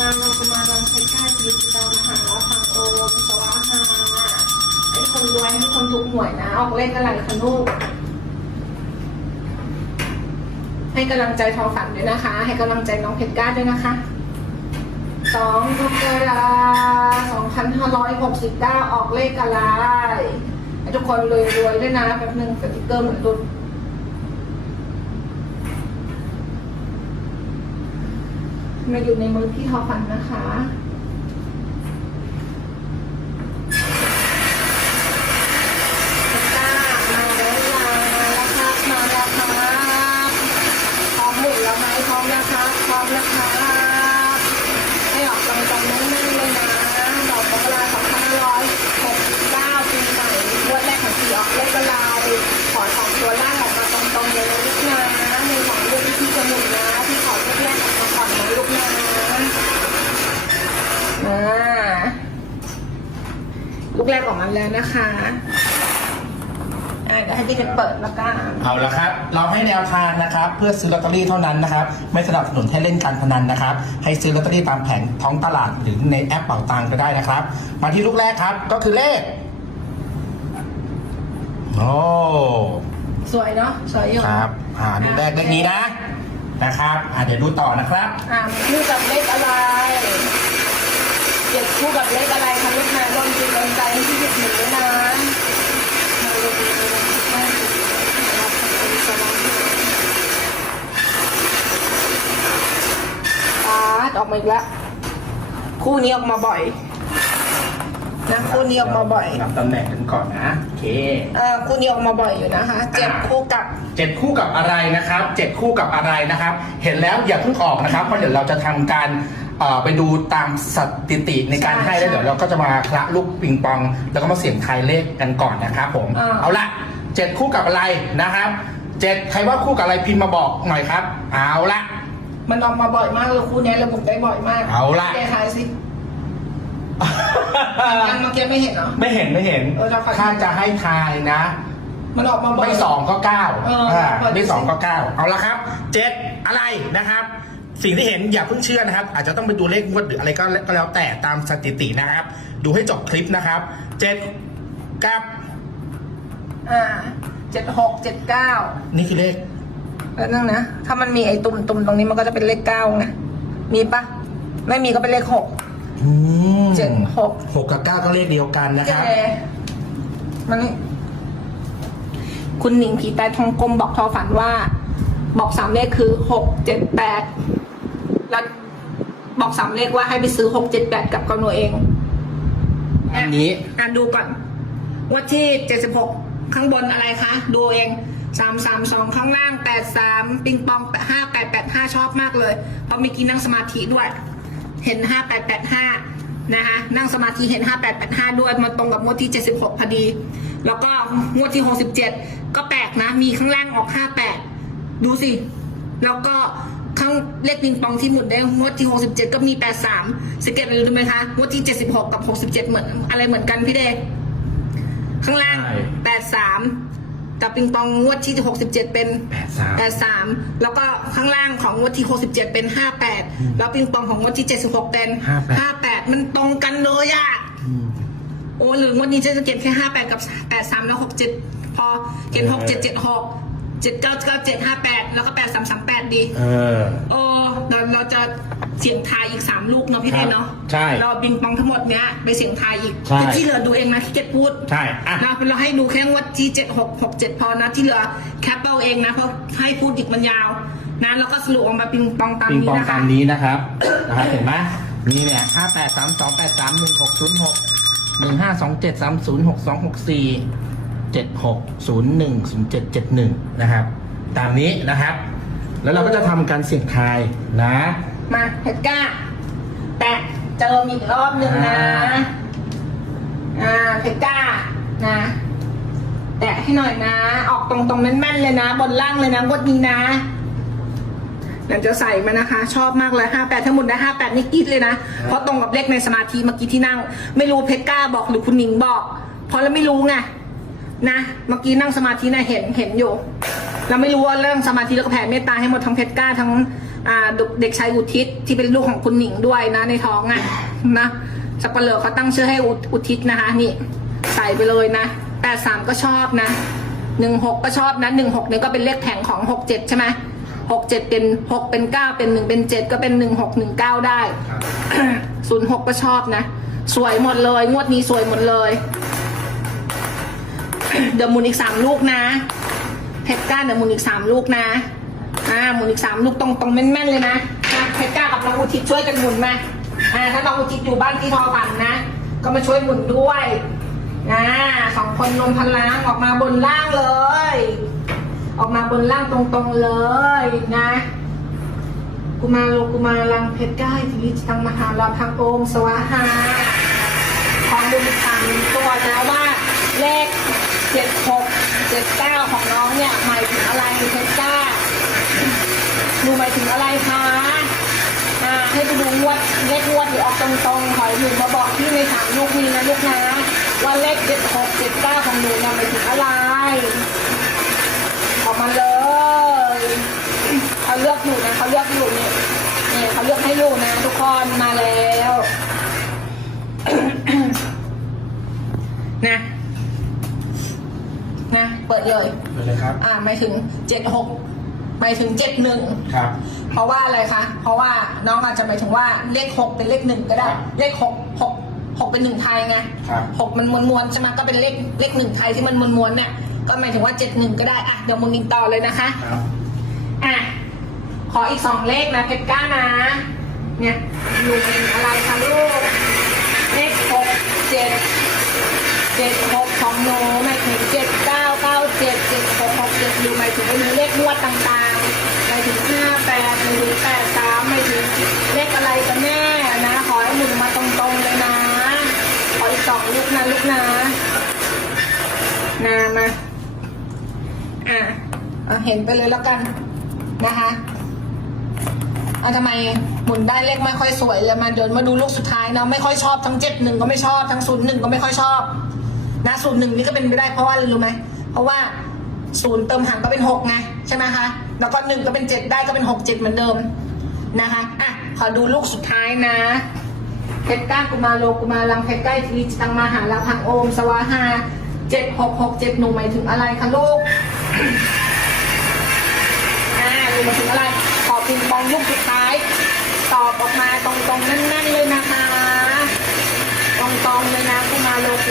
นางเราจะมาลองใช้กล้าจีตามหาฟังโอพิศวะหาให้คนรวยให้คนถูกหวยนะ ออกเลขอะไรคะลูกให้กำลังใจทองฝันด้วยนะคะ ให้กำลังใจน้องเพชรก้าด้วยนะคะสองมกราสองพันห้าร้อยหกสิบเก้าออกเลขอะไรให้ทุกคนรวยๆด้วยนะแป๊บนึงสติกเกอร์เหมือนตุน มาอยู่ในมือพี่ทอฟันนะคะจ้ามาแล้วลาแล้วครับมาแล้วครับพร้อมหมุนแล้วไหมพร้อมแล้วครับพร้อมแล้วครับให้ออกตรงๆแน่นๆเลยนะดอกมกราสองพันห้าร้อยหกสิบเก้าปีใหม่งวดแรกของปีออกเลขอะไรขอสองตัวล่างออกมาตรงๆเลยนะลูกนะในสองลูกที่พี่จะหมุนนะพี่ขอเลขแรกออกมาก่อนนะลูกนะอ่าลู กแรกออกมาแล้วนะคะอะเดี๋ยวให้พี่จะเปิดแล้วกันเอาละครับ เราให้แนวทางนะครับ เพื่อซื้อลอตเตอรี่เท่านั้นนะครับ ไม่สนับสนุนให้เล่นการพนันนะครับ ให้ซื้อลอตเตอรี่ตามแผงท้องตลาดหรือในแอปเป่าตังก็ได้นะครับ มาที่ลูกแรกครับ ก็คือเลข โอ้ สวยเนาะสวยอยู่ครับ อ่าลูกแรกเลขนี้นะ นะครับ อ่าเดี๋ยวดูต่อนะครับ อ่าคู่กับเลขอะไรเจ็ดคู่กับเลขอะไรคะลูกนะลองจิตลองใจให้พี่หยิบหนึ่งด้วยนะมาเลยรับคนสว่างปาดออกมาอีกแล้วคู่นี้ออกมาบ่อยนะคู่นี้ออกมาบ่อยนับตำแหน่งกันก่อนนะโอเคเออคู่นี้ออกมาบ่อยอยู่นะคะเจ็ดคู่กับเจ็ดคู่กับอะไรนะครับเจ็ดคู่กับอะไรนะครับ เห็นแล้วอย่าเพิ่งออกนะครับเพราะเดี๋ยวเราจะทำการ อ่อไปดูตามสถิติในการใช่ให้แล้วใช่เดี๋ยวเราก็จะมาคละลูกปิงปอง แล้วก็มาเสี่ยงทายเลขกันก่อนนะครับผม อ่า เอาละเจ็ดคู่กับอะไรนะครับเจ็ดใครว่าคู่กับอะไรพิมพ์มาบอกหน่อยครับ เอาละ มันออกมาบ่อยมากเลยคู่นี้ระบุได้บ่อยมากเอาล่ะแกทายสิอันเมื่อกี้ไม่เห็นเหรอ ไม่เห็นไม่เห็นเออเราขอถ้าจะให้ทายนะ มันออกมาบ่อย ไม่สองก็เก้าเอออ่าเปิดดูไม่สองสิก็เก้าเอาละครับ เจ็ดอะไรนะครับ สิ่งที่เห็นอย่าเพิ่งเชื่อนะครับ อาจจะต้องไปดูเลขงวดหรืออะไรก็ก็แล้วแต่ตามสถิตินะครับ ดูให้จบคลิปนะครับเจ็ดกับอ่าเจ็ดหกเจ็ดเก้านี่คือเลขแล้วนั่งนะถ้ามันมีไอ้ตุ่มตุ่มๆตรงนี้มันก็จะเป็นเลขเก้าไงมีปะไม่มีก็เป็นเลขหกอืมเจ็ดหกหกกับเก้าก็เลขเดียวกันนะแกครับมันนี่คุณหนิงผีแปดทองกลมบอกทอฝันว่า บอกสามเลขคือหกเจ็ดแปด แล้วบอกสามเลขว่าให้ไปซื้อหกเจ็ดแปดกับกำหนเองอันนี้อ่านดูก่อนงวัดที่เจ็ดสิบหกข้างบนอะไรคะดูเองสามสามสองข้างล่างแปดสามปิงปองห้าแปดแปดห้าชอบมากเลยเพราะเมื่อกี้นั่งสมาธิด้วย เห็นห้าแปดแปดห้านะคะนั่งสมาธิเห็นห้าแปดแปดห้าด้วยมาตรงกับงวดที่เจ็ดสิบหกพอดี แล้วก็งวดที่หกสิบเจ็ดก็แปลกนะ มีข้างล่างออกห้าแปดดูสิ แล้วก็ ข้างเลขปิงปองที่หมุนได้งวดที่ 67 ก็มี 83สงเก็ตดูไหมคะงวดที่ 76 กับ 67 เหมือนอะไรเหมือนกันพี่เดชข้างล่างใช่83กับปิงปองงวดที่ 67 เป็นแปดสาม83 แล้วก็ข้างล่างของงวดที่ 67 เป็น 58 แล้วปิงปองของงวดที่ 76 เป็น 58 มันตรงกันเลยอะอืมโอ้หรืองวดนี้ฉันจะเก็บแค่ 58 กับ 83 แล้ว 67 พอเก็บ67 76 7997 58แล้วก็8338ดี เออ โอ้เราเราจะเสียงทายอีกสามลูกเนาะพี่ครัเดบนเนาะใช่เราบิงปองทั้งหมดเนี้ยไปเสียงทายอีกใช่แต่ที่เหลือดูเองนะที่เก็ตพูด ใช่อะ นะเราให้ดูแค่งวัดที่เจ็ดหกหกเจ็ดพอนะที่เหลือแคปเอาเองนะเพราะให้พูดอีกมันยาวนะแล้วก็สรุปออกมาปิงปองตามปิงนี้ปองนะคะตามนี้นะครับ นะครับ เห็นไหมนี่เนี่ยห้าแปดสามสองแปดสามหนึ่งหกศูนย์หกหนึ่งห้าสองเจ็ดสามศูนย์หกสองหกสี่ เจ็ดหกศูนย์หนึ่งศูนย์เจ็ดเจ็ดหนึ่งนะครับ ตามนี้นะครับ แล้วเราก็จะทำการเสี่ยงทายนะมาเพชรก้า แตะเจิมอีกรอบหนึ่งนะ อ่าเพชรก้านะ แตะให้หน่อยนะ ออกตรงๆแม่นๆเลยนะ บนล่างเลยนะงวดนี้นะเดี๋ยวจะใส่มานะคะ ชอบมากเลยห้าแปดทั้งหมดได้ห้าแปดนี่กรีดเลยนะ เพราะตรงกับเลขในสมาธิเมื่อกี้ที่นั่ง ไม่รู้เพชรก้าบอกหรือคุณหนิงบอก เพราะเราไม่รู้ไง นะเมื่อกี้นั่งสมาธินะเห็นเห็นอยู่เราไม่รู้ว่าเรื่องสมาธิแล้วก็แผ่เมตตาให้หมดทั้งเพชรก้าทั้งอ่าเด็กชายอุทิศที่เป็นลูกของคุณหนิงด้วยนะ ในท้องอะนะสับปะเหร่อเขาตั้งชื่อให้อุอุทิศนะคะ นี่ ใส่ไปเลยนะแปดสามก็ชอบนะหนึ่งหกก็ชอบนะหนึ่งหกเนี่ยก็เป็นเลขแผงของหกเจ็ดใช่ไหมหกเจ็ดเป็นหกเป็นเก้าเป็นหนึ่งเป็นเจ็ดก็เป็นหนึ่งหกหนึ่งเก้าได้ครับศูนย์หกก็ชอบนะ สวยหมดเลย งวดนี้สวยหมดเลย เดี๋ยวหมุนอีกสามลูกนะเพชรก้าเดี๋ยวหมุนอีกสามลูกนะ อ่าหมุนอีกสามลูกตรงตรงแม่นๆเลยนะนะเพชรก้ากับน้องอุทิศช่วยกันหมุนมา อ่าถ้าน้องอุทิศอยู่บ้านที่ทอฝันนะ ก็มาช่วยหมุนด้วยนะสองคนรวมพลังออกมาบนล่างเลย ออกมาบนล่างตรงๆเลยนะกุมารโลกุมารังเพชรก้าทีวิตังมหาลาพังโอมสวาหาของบุญธรรมตัวนะว่าเลข เจ็ดหกเจ็ดเก้าของน้องเนี่ยหมายถึงอะไรเพชรก้าดูหมายถึงอะไรคะอ่าให้ไปดูงวดเลขงวดที่ออกตรงๆขอให้หนูมาบอกที่ในสามลูกนี้นะลูกนะว่าเลขเจ็ดหกเจ็ดเก้าของหนูเนี่ยหมายถึงอะไรออกมาเลยเขาเลือกอยู่นะเขาเลือกอยู่เนี่ยเนี่ยเขาเลือกให้อยู่นะ ทุกคนมาแล้ว นะ นะ เปิดเลยไปเลยครับ อ่าหมายถึงเจ็ดหกหมายถึงเจ็ดหนึ่งครับ เพราะว่าอะไรคะ เพราะว่าน้องอาจจะหมายถึงว่าเลขหกเป็นเลขหนึ่งก็ได้ครับเลขหกหกหกเป็นหนึ่งไทยไงครับหกมันมวลมวลๆใช่ไหมก็เป็นเลขเลขหนึ่งไทยที่มันมวลมวลๆเนี่ย ก็หมายถึงว่าเจ็ดหนึ่งก็ได้ อะ เดี๋ยวมุนอินต่อเลยนะคะครับอะ ขออีกสองเลขนะเพชรก้านะ เนี่ยหนูเป็นอะไรคะลูก เลขหกเจ็ด เจ็ดหกของหนูหมายถึงเจ็ดเก้าเก้าเจ็ดเจ็ดหกหกเจ็ดอยู่หมายถึงเป็นเลขงวดต่างๆหมายถึงห้าแปดหมายถึงแปดสามหมายถึงเลขอะไรกันแน่นะ ขอให้หมุนมาตรงๆเลยนะ ขออีกสองลูกนะลูกนะนามาอะเห็นไปเลยแล้วกันนะคะเอาทำไมหมุนได้เลขไม่ค่อยสวยเลยมาเดินมาดูลูกสุดท้ายนะไม่ค่อยชอบทั้งเจ็ดหนึ่งก็ไม่ชอบทั้งศูนย์หนึ่งก็ไม่ค่อยชอบ นะศูนย์หนึ่งนี่ก็เป็นไปได้เพราะว่าอะไรรู้ไหมเพราะว่าศูนย์เติมหางก็เป็นหกไงใช่ไหมคะแล้วก็หนึ่งก็เป็นเจ็ดได้ก็เป็นหกเจ็ดเหมือนเดิมนะคะอะขอดูลูกสุดท้ายนะเพชรก้ากุมารโลกุมารังเพชรใกล้ทีตังมาหาลาพังโอม สวาหาเจ็ดหกหกเจ็ดหนูหมายถึงอะไรคะลูกอ่าหนูหมายถึงอะไรขอปิงปองลูกสุดท้า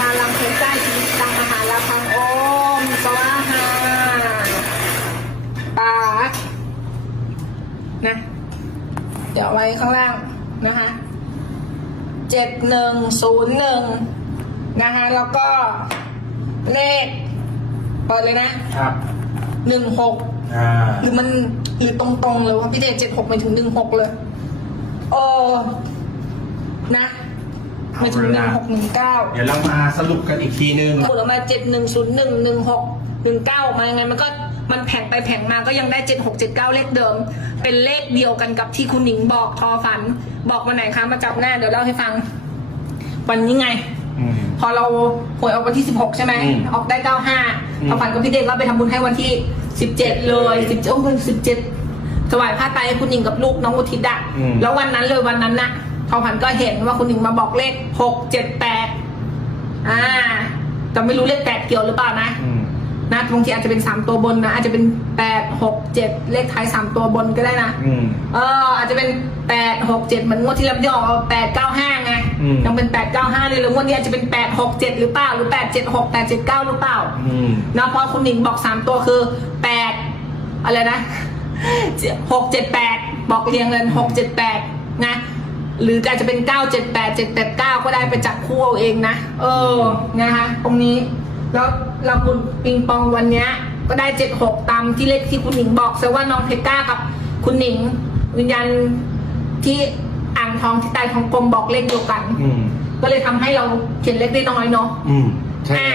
มาลังเพชรใกล้ทีวิตังมาหาลาพังโอมสวาหาปากนะ เดี๋ยวไว้ข้างล่างนะคะเจ็ดหนึ่งศูนย์หนึ่งนะคะแล้วก็เลขเปิดเลยนะครับหนึ่งหกอ่าหรือมันหรือตรงๆเลยว่าพี่เดชเจ็ดหกไปถึงหนึ่งหกเลยโอ้นะ ไปถึงหนึ่งหกหนึ่งเก้าเดี๋ยวเรามาสรุปกันอีกทีนึงผลออกมาเจ็ดหนึ่งศูนย์หนึ่งหนึ่งหกหนึ่งเก้ามายังไงมันก็มันแผงไปแผงมาก็ยังได้เจ็ดหกเจ็ดเก้าเลขเดิม เป็นเลขเดียวกันกับที่คุณหนิงบอกทอฝัน บอกวันไหนคะมาจับหน้าเดี๋ยวเล่าให้ฟัง วันนี้ไงอืมพอเราหวยออกวันที่ 16 ใช่ไหมอืมออกได้อืม95พอฝันกับพี่เด็กก็ไปทำบุญให้วันที่ 17 เลย10โอ้ย17ถวายผ้าไตรให้คุณหญิงกับลูกน้องอุทิศอะอืมแล้ววันนั้นเลยวันนั้นนะ พอฝันก็เห็นว่าคุณหญิงมาบอกเลข6 7 8อ่าแต่ไม่รู้เลข8เกี่ยวหรือเปล่านะอืมนะบางทีอาจจะเป็น3ตัวบนนะอาจจะเป็น8 6 7เลขท้าย3ตัวบนก็ได้นะ อืม เอออาจจะเป็นแปดหกเจ็ดเหมือนงวดที่เราที่ออกแปดเก้าห้าไงอืม ยังเป็นแปดเก้าห้าเลยหรืองวดนี้อาจจะเป็นแปดหกเจ็ดหรือเปล่าหรือแปดเจ็ดหกแปดเจ็ดเก้าหรือเปล่า อืม นะเพราะคุณหนิงบอกสามตัวคือแปดอะไรนะหกเจ็ดแปดบอกเรียงเงินหกเจ็ดแปดนะ หรืออาจจะเป็นเก้าเจ็ดแปดเจ็ดแปดเก้าก็ได้ไปจับคู่เอาเองนะ เออ นะคะ ตรงนี้ แล้วเราบุญปิงปองวันเนี้ย ก็ได้เจ็ดหกตามที่เลขที่คุณหนิงบอกแสดงว่าน้องเพชรก้ากับคุณหนิง วิญญาณที่อ่างทองที่ใต้ทองกลมบอกเลขเดียวกัน อืม ก็เลยทำให้เราเขียนเลขได้น้อยเนาะอืม ใช่อ่า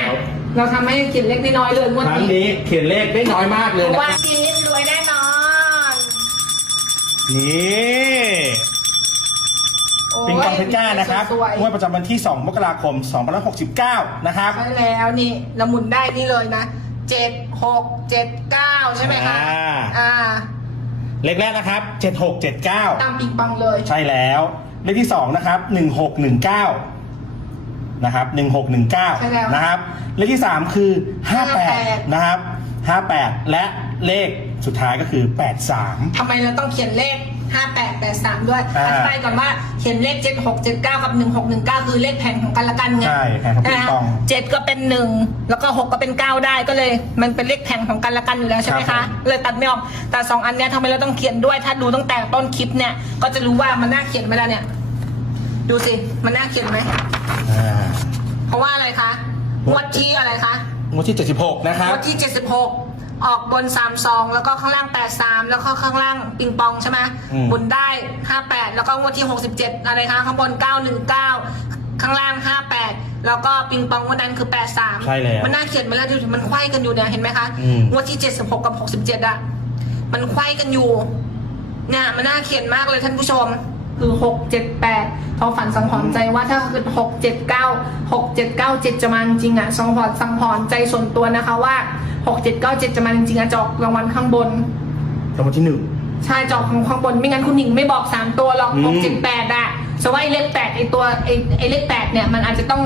แล้วเราทำให้เขียนเลขได้น้อยเลยงวดครั้งนี้ นี้เขียนเลขได้น้อยมากเลยนะว่าครับชีวิตรวยแน่นอน นี่ โอ้ยปิงปองเพชรจ้านะครับสวยงวดประจำวันที่ 2 มกราคม 2569 นะครับ ใช่แล้วนี่เราหมุนได้นี่เลยนะเจ็ดหกเจ็ดเก้าใช่ไหมคะ อ่า อ่าเลขแรกนะครับ7679ตามปิงปองเลย ใช่แล้ว เลขที่สองนะครับ 1619 นะครับ ใช่แล้ว1619 นะครับ เลขที่สามคือ 58 58 นะครับ 58 และเลขสุดท้ายก็คือ 83 ทำไมเราต้องเขียนเลข 5883 ด้วยอ่าอธิบายก่อนว่าเขียนเลข 7679 กับ 1619 คือเลขแผงของกันและกันไงใช่แผงของปิงปองนะเจ็ดก็เป็น1แล้วก็6ก็เป็น9ได้ก็เลย มันเป็นเลขแผงของกันและกันอยู่แล้วใช่ไหมครัคะ บผม เลยตัดไม่ออกแต่2อันเนี้ยทำไมเราต้องเขียนด้วย ถ้าดูตั้งแต่ต้นคลิปเนี่ยก็จะรู้ว่ามันน่าเขียนไหมล่ะเนี่ย ดูสิมันน่าเขียนไหมอ่าเพราะว่าอะไรคะงวดที่อะไรคะงวดที่ 76 นะครับ งวดที่ 76 ออกบน32แล้วก็ข้างล่าง83แล้วก็ข้างล่างปิงปองใช่ไหมอืมบนได้58แล้วก็งวดที่67อะไรคะข้างบน919ข้างล่าง58แล้วก็ปิงปองวันนั้นคือ83ใช่แล้วมันน่าเขียนมาแล้วดูสิมันไขว้กันอยู่เนี่ยเห็นไหมคะอืม งวดที่76กับ67อะมันไขว้กันอยู่เนี่ยมันน่าเขียนมากเลยท่านผู้ชม คือ6 7 8ทอฝันสังหรณ์ใจว่าถ้าคือ6 7 9 6 7 9 7จะมาจริงๆอะสังหรณ์สังหรณ์ใจส่วนตัวนะคะว่า 6 7 9 7จะมาจริงๆอะจอกรางวัลข้างบน รางวัลที่หนึ่ง ใช่จอกของข้างบน ไม่งั้นคุณหนิงไม่บอก3ตัวหรอกอืม6 7 8อะสว่าไอ้เลข8ไอ้ตัวไอ้ไอ้เลข8เนี่ยมันอาจจะต้อง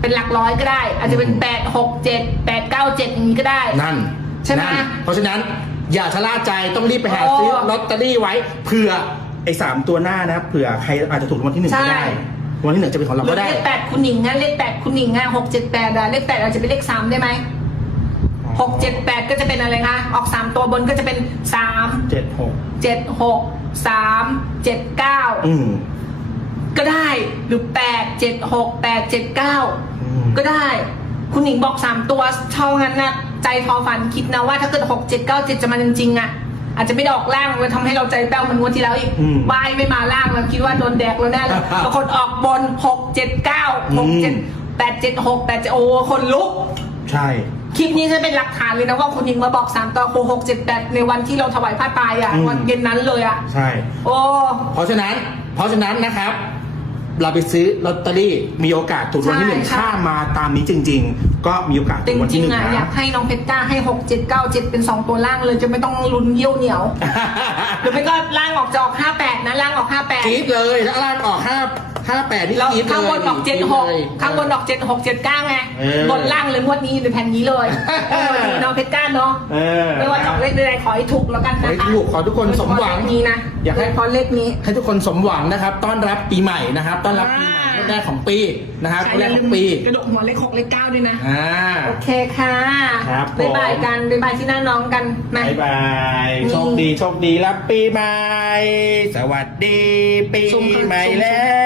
เป็นหลักร้อยก็ได้ อาจจะเป็น8 6 7 8 9 7อย่างนี้ก็ได้ นั่นใช่ไหมนั่นเพราะฉะนั้นอย่าชะล่าใจต้องรีบไปหาโอ้ซื้อลอตเตอรี่ไว้เผื่อไอ้สามตัวหน้านะเผื่อใครอาจจะถูกรางวัลที่หนึ่งก็ใช่ ได้รางวัลที่หนึ่งจะเป็นของเราหรืก็อได้ เลขแปดคุณหนิงอะเลขแปดคุณหนิงอะหกเจ็ดแปดอะเลขแปดอาจจะเป็นเลขสามได้ไหม หกเจ็ดแปดก็จะเป็นอะไรคะ ออกสามตัวบนก็จะเป็นสามเจ็ดหกเจ็ดหกสามเจ็ดเก้าอืมก็ได้หรือแปดเจ็ดหกแปดเจ็ดเก้าอืมก็ได้ คุณหนิงบอกสามตัวเช่างั้นนะใจทอฝันคิดนะว่าถ้าเกิดหกเจ็ดเก้าเจ็ดจะมาจริงๆอะอาจจะไม่ดออกล่างเลยทำให้เราใจแป้วเหมันงวดที่แล้วอีกอืมบายไม่มาล่างแล้วคิดว่าโดนแดกแล้วแน่เลยบางคนออกบนหกเจ็ดเก้าหกเจ็ดแปดเจ็ดหกแปดเจ็ดโอ้คนลุก ใช่ คลิปนี้จะเป็นหลักฐานเลยนะว่าคุณหญิงมาบอกสามต่อโคหกเจ็ดแปดในวันที่เราถวายผ้าตายอะอืม วันเย็นนั้นเลยอะ ใช่ โอ้ เพราะฉะนั้น เพราะฉะนั้นนะครับ เราไปซื้อลอตเตอรี่มีโอกาสถูกรางวัลที่หนึ่งใช่ค่ะ ถ้ามาตามนี้จริง ๆ ก็มีโอกาสจถูกรางวัลริที่งหนึ่ๆงอะนะอยากให้น้องเพชรกล้าให้หกเจ็ดเก้าเจ็ดเป็นสองตัวล่างเลยจะไม่ต้องลุ้นเยี่ยวเหนียว หรือไม่ก็ล่างออกจะออกห้าแปดนะล่างออกห้าแปดกรี๊ดเลยถ้าล่างออกห้าห้าแปดนี่แล้วกรี๊ดเลยข้างบนออกเจ็ดหกรี๊เลย ข้างบนออกเจ็ดหกเจ็ดเก้าไงเออบนล่างเลยงวดนี้อยู่ในแผ่นนี้เลยเออ วันนี้น้องเพชรกล้าเนาะเออ ไม่ว่าจะออกเลขใดๆขอให้ถูกแล้วกันขอนะให้คะถูกขอทุกคนสมหวังโดยเฉพาะเลขนี้นะอยากให้ โดเพราะเลขนี้ ให้ทุกคนสมหวังนะครับ ต้อนรับปีใหม่นะครับต้อนรับปีใหม่อ่าแรกของปีนะครับใช่แรกของปีกระดกหัวเลขหกเลขเก้าด้วยนะอ่า โอเคค่ะครับผม บ๊ายบายกันบ๊ายบายที่หน้าน้องกันนะบายบายนี่โชคดีโชคดีรับปีใหม่ สวัสดีปีซูมเข้าใหม่ซูมแล้